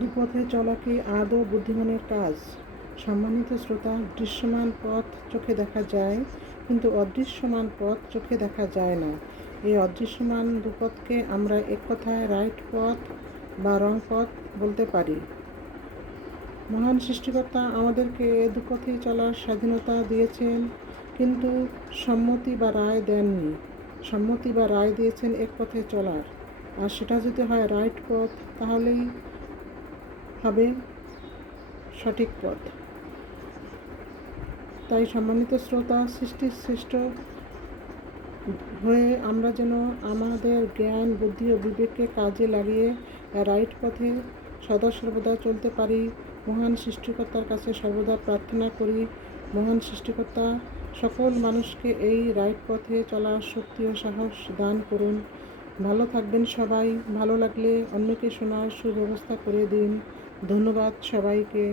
দুপথে চলা কি আদৌ বুদ্ধিমানের কাজ? সম্মানিত শ্রোতা, দৃশ্যমান পথ চোখে দেখা যায়, কিন্তু অদৃশ্যমান পথ চোখে দেখা যায় না। এই অদৃশ্যমান দুপথকে আমরা এক কথায় রাইট পথ বা রং পথ বলতে পারি। মহান সৃষ্টিকর্তা আমাদেরকে এ দুপথেই চলার স্বাধীনতা দিয়েছেন, কিন্তু সম্মতি বা রায় দেননি। সম্মতি বা রায় দিয়েছেন এক পথে চলার, আর সেটা যদি হয় রাইট পথ, তাহলেই হবে সঠিক পথ। তাই সম্মানিত শ্রোতা, সৃষ্টির শ্রেষ্ঠ হয়ে আমরা যেন আমাদের জ্ঞান, বুদ্ধি ও বিবেককে কাজে লাগিয়ে রাইট পথে সদা সর্বদা চলতে পারি। মহান সৃষ্টিকর্তার কাছে সর্বদা প্রার্থনা করি, মহান সৃষ্টিকর্তা সকল মানুষকে এই রাইট পথে চলার শক্তি ও সাহস দান করুন। ভালো থাকবেন সবাই। ভালো লাগলে অন্যকে শোনার সুব্যবস্থা করে দিন। ধন্যবাদ সবাইকে।